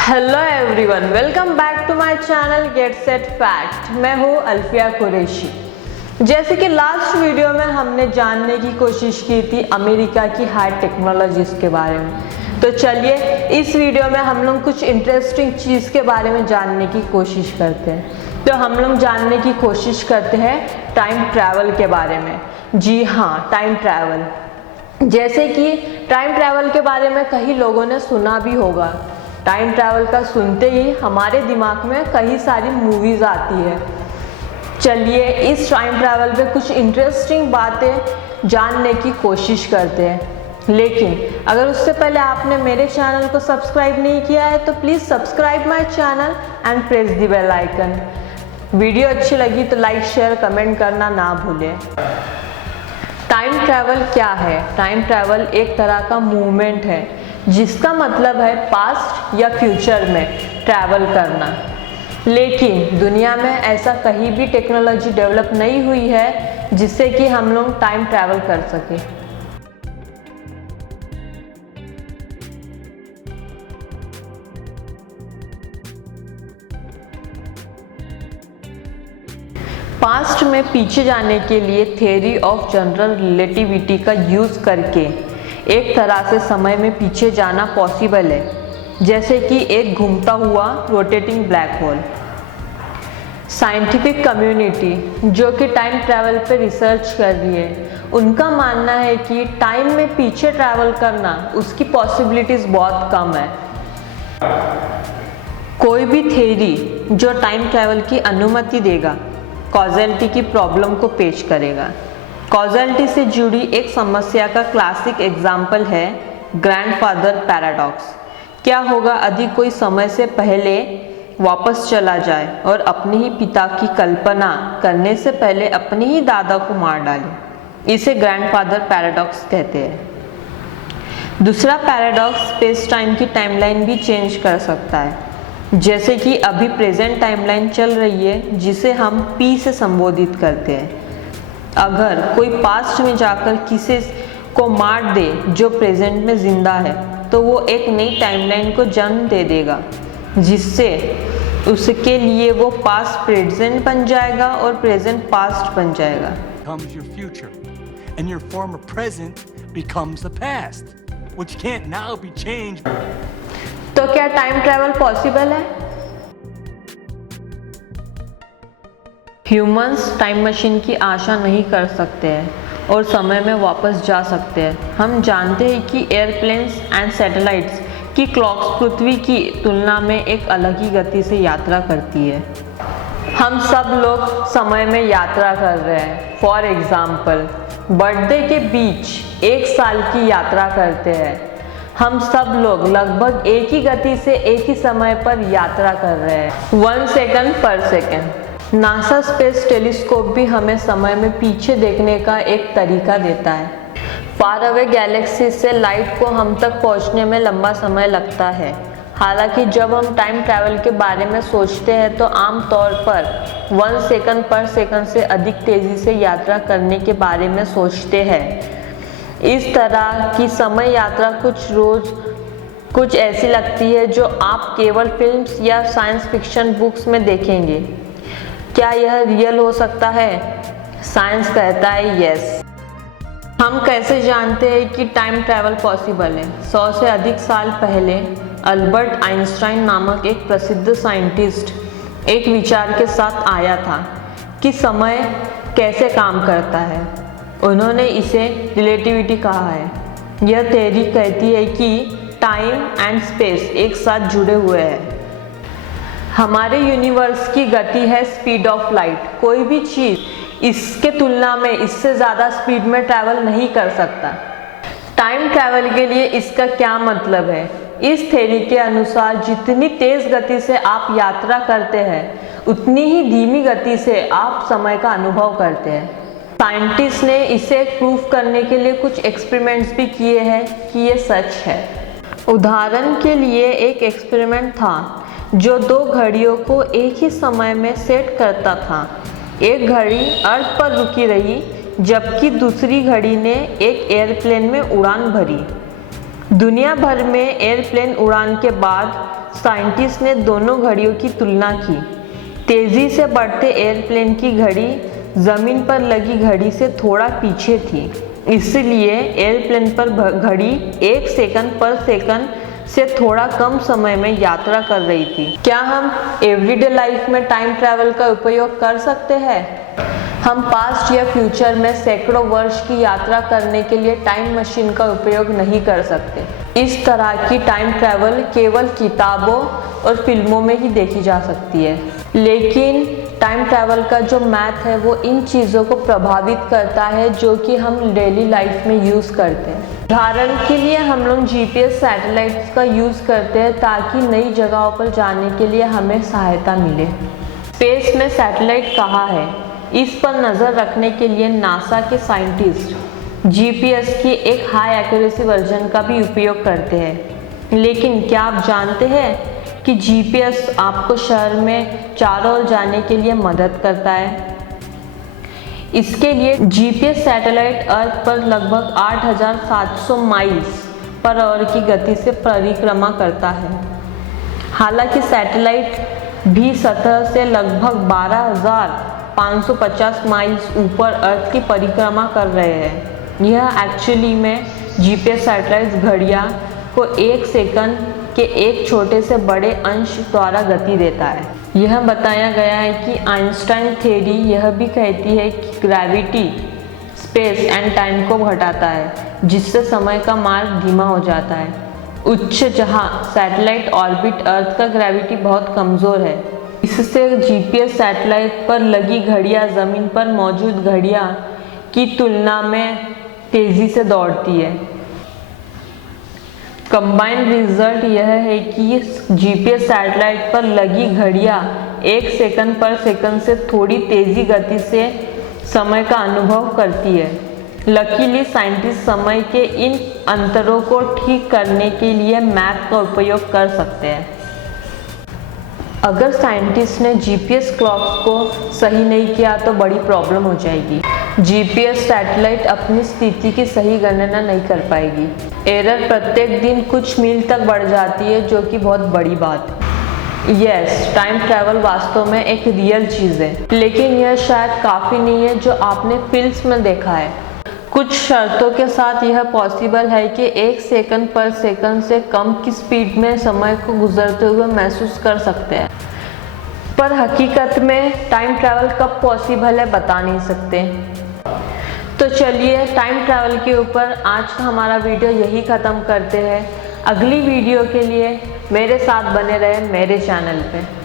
Hello everyone, welcome back to my channel get set fact. मैं हूँ अल्फिया कुरैशी। जैसे कि लास्ट वीडियो में हमने जानने की कोशिश की थी अमेरिका की हाई टेक्नोलॉजीज के बारे में, तो चलिए इस वीडियो में हम लोग कुछ इंटरेस्टिंग चीज़ के बारे में जानने की कोशिश करते हैं। तो हम लोग जानने की कोशिश करते हैं टाइम ट्रैवल के बारे में। जी हाँ, टाइम ट्रैवल। जैसे कि टाइम ट्रैवल के बारे में कई लोगों ने सुना भी होगा। टाइम ट्रैवल का सुनते ही हमारे दिमाग में कई सारी मूवीज़ आती है। चलिए इस टाइम ट्रैवल पे कुछ इंटरेस्टिंग बातें जानने की कोशिश करते हैं। लेकिन अगर उससे पहले आपने मेरे चैनल को सब्सक्राइब नहीं किया है तो please subscribe my channel and press the bell icon. Video अच्छी लगी तो लाइक शेयर कमेंट करना ना भूलें। टाइम ट्रैवल क्या है? टाइम ट्रैवल एक तरह का मूवमेंट है जिसका मतलब है पास्ट या फ्यूचर में ट्रैवल करना। लेकिन दुनिया में ऐसा कहीं भी टेक्नोलॉजी डेवलप नहीं हुई है जिससे कि हम लोग टाइम ट्रैवल कर सके। पास्ट में पीछे जाने के लिए थ्योरी ऑफ जनरल रिलेटिविटी का यूज़ करके एक तरह से समय में पीछे जाना पॉसिबल है, जैसे कि एक घूमता हुआ rotating black hole. Scientific community जो कि टाइम ट्रैवल पे रिसर्च कर रही है, उनका मानना है कि टाइम में पीछे ट्रैवल करना उसकी पॉसिबिलिटीज़ बहुत कम है। कोई भी थ्योरी जो टाइम ट्रैवल की अनुमति देगा कॉजैलिटी की प्रॉब्लम को पेश करेगा। कॉजैलिटी से जुड़ी एक समस्या का क्लासिक एग्जाम्पल है ग्रैंडफादर पैराडॉक्स। क्या होगा यदि कोई समय से पहले वापस चला जाए और अपने ही पिता की कल्पना करने से पहले अपने ही दादा को मार डाले? इसे ग्रैंडफादर पैराडॉक्स कहते हैं। दूसरा पैराडॉक्स स्पेस टाइम की टाइमलाइन भी चेंज कर सकता है, जैसे कि अभी प्रेजेंट टाइमलाइन चल रही है जिसे हम पी से संबोधित करते हैं। अगर कोई पास्ट में जाकर किसी को मार दे जो प्रेजेंट में जिंदा है तो वो एक नई टाइमलाइन को जन्म दे देगा, जिससे उसके लिए वो पास्ट प्रेजेंट बन जाएगा और प्रेजेंट पास्ट बन जाएगा। Becomes your future, and your former present becomes the past, which can't now be changed. तो क्या टाइम ट्रैवल पॉसिबल है? ह्यूमंस टाइम मशीन की आशा नहीं कर सकते हैं और समय में वापस जा सकते हैं। हम जानते हैं कि एयरप्लेन्स एंड सैटेलाइट्स की क्लॉक्स पृथ्वी की तुलना में एक अलग ही गति से यात्रा करती है। हम सब लोग समय में यात्रा कर रहे हैं। फॉर एग्जाम्पल, बर्थडे के बीच एक साल की यात्रा करते हैं। हम सब लोग लगभग एक ही गति से एक ही समय पर यात्रा कर रहे हैं, 1 सेकंड पर सेकंड। नासा स्पेस टेलीस्कोप भी हमें समय में पीछे देखने का एक तरीका देता है। फार अवे गैलेक्सी से लाइट को हम तक पहुंचने में लंबा समय लगता है। हालांकि जब हम टाइम ट्रैवल के बारे में सोचते हैं तो आमतौर पर 1 सेकंड पर सेकंड से अधिक तेज़ी से यात्रा करने के बारे में सोचते हैं। इस तरह की समय यात्रा कुछ ऐसी लगती है जो आप केवल फिल्म्स या साइंस फिक्शन बुक्स में देखेंगे। क्या यह रियल हो सकता है? साइंस कहता है यस। हम कैसे जानते हैं कि टाइम ट्रैवल पॉसिबल है? 100 से अधिक साल पहले अल्बर्ट आइंस्टाइन नामक एक प्रसिद्ध साइंटिस्ट एक विचार के साथ आया था कि समय कैसे काम करता है। उन्होंने इसे रिलेटिविटी कहा है। यह थ्योरी कहती है कि टाइम एंड स्पेस एक साथ जुड़े हुए हैं। हमारे यूनिवर्स की गति है स्पीड ऑफ लाइट। कोई भी चीज़ इसके तुलना में इससे ज़्यादा स्पीड में ट्रैवल नहीं कर सकता। टाइम ट्रैवल के लिए इसका क्या मतलब है? इस थ्योरी के अनुसार जितनी तेज़ गति से आप यात्रा करते हैं उतनी ही धीमी गति से आप समय का अनुभव करते हैं। साइंटिस्ट ने इसे प्रूव करने के लिए कुछ एक्सपेरिमेंट्स भी किए हैं कि ये सच है। उदाहरण के लिए एक एक्सपेरिमेंट था जो 2 घड़ियों को एक ही समय में सेट करता था। एक घड़ी अर्थ पर रुकी रही जबकि दूसरी घड़ी ने एक एयरप्लेन में उड़ान भरी। दुनिया भर में एयरप्लेन उड़ान के बाद साइंटिस्ट ने दोनों घड़ियों की तुलना की। तेज़ी से बढ़ते एयरप्लेन की घड़ी ज़मीन पर लगी घड़ी से थोड़ा पीछे थी, इसलिए एयरप्लेन पर घड़ी 1 सेकंड पर सेकंड से थोड़ा कम समय में यात्रा कर रही थी। क्या हम एवरीडे लाइफ में टाइम ट्रैवल का उपयोग कर सकते हैं? हम पास्ट या फ्यूचर में सैकड़ों वर्ष की यात्रा करने के लिए टाइम मशीन का उपयोग नहीं कर सकते। इस तरह की टाइम ट्रैवल केवल किताबों और फिल्मों में ही देखी जा सकती है। लेकिन टाइम ट्रैवल का जो मैथ है वो इन चीज़ों को प्रभावित करता है जो कि हम डेली लाइफ में यूज़ करते हैं। उदाहरण के लिए हम लोग GPS सैटेलाइट्स का यूज़ करते हैं ताकि नई जगहों पर जाने के लिए हमें सहायता मिले। स्पेस में सैटेलाइट कहाँ है, इस पर नज़र रखने के लिए नासा के साइंटिस्ट GPS की एक हाई एक्यूरेसी वर्जन का भी उपयोग करते हैं। लेकिन क्या आप जानते हैं कि GPS आपको शहर में चारों ओर जाने के लिए मदद करता है? इसके लिए GPS सैटेलाइट अर्थ पर लगभग 8,700 माइल्स पर आवर की गति से परिक्रमा करता है। हालांकि सैटेलाइट भी सतह से लगभग 12,550 माइल्स ऊपर अर्थ की परिक्रमा कर रहे हैं। यह एक्चुअली में GPS सैटेलाइट घड़ियाँ को 1 सेकंड के एक छोटे से बड़े अंश द्वारा गति देता है। यह बताया गया है कि आइंस्टाइन थ्योरी यह भी कहती है कि ग्रेविटी स्पेस एंड टाइम को घटाता है, जिससे समय का मार्ग धीमा हो जाता है। उच्च जहां सैटेलाइट ऑर्बिट अर्थ का ग्रेविटी बहुत कमज़ोर है, इससे GPS सैटेलाइट पर लगी घड़ियां ज़मीन पर मौजूद घड़ियां की तुलना में तेज़ी से दौड़ती है। कंबाइंड रिजल्ट यह है कि GPS सैटेलाइट पर लगी घड़ियां 1 सेकंड पर सेकंड से थोड़ी तेज़ी गति से समय का अनुभव करती है। लकीली साइंटिस्ट समय के इन अंतरों को ठीक करने के लिए मैप का उपयोग कर सकते हैं। अगर साइंटिस्ट ने GPS क्लॉक्स को सही नहीं किया तो बड़ी प्रॉब्लम हो जाएगी। GPS सैटेलाइट अपनी स्थिति की सही गणना नहीं कर पाएगी। एरर प्रत्येक दिन कुछ मील तक बढ़ जाती है, जो कि बहुत बड़ी बात है। यस, टाइम ट्रैवल वास्तव में एक रियल चीज़ है, लेकिन यह शायद काफ़ी नहीं है जो आपने फिल्म्स में देखा है। कुछ शर्तों के साथ यह पॉसिबल है कि 1 सेकंड पर सेकंड से कम की स्पीड में समय को गुजरते हुए महसूस कर सकते हैं। पर हकीकत में टाइम ट्रैवल कब पॉसिबल है बता नहीं सकते। तो चलिए टाइम ट्रैवल के ऊपर आज का हमारा वीडियो यही ख़त्म करते हैं। अगली वीडियो के लिए मेरे साथ बने रहें मेरे चैनल पे।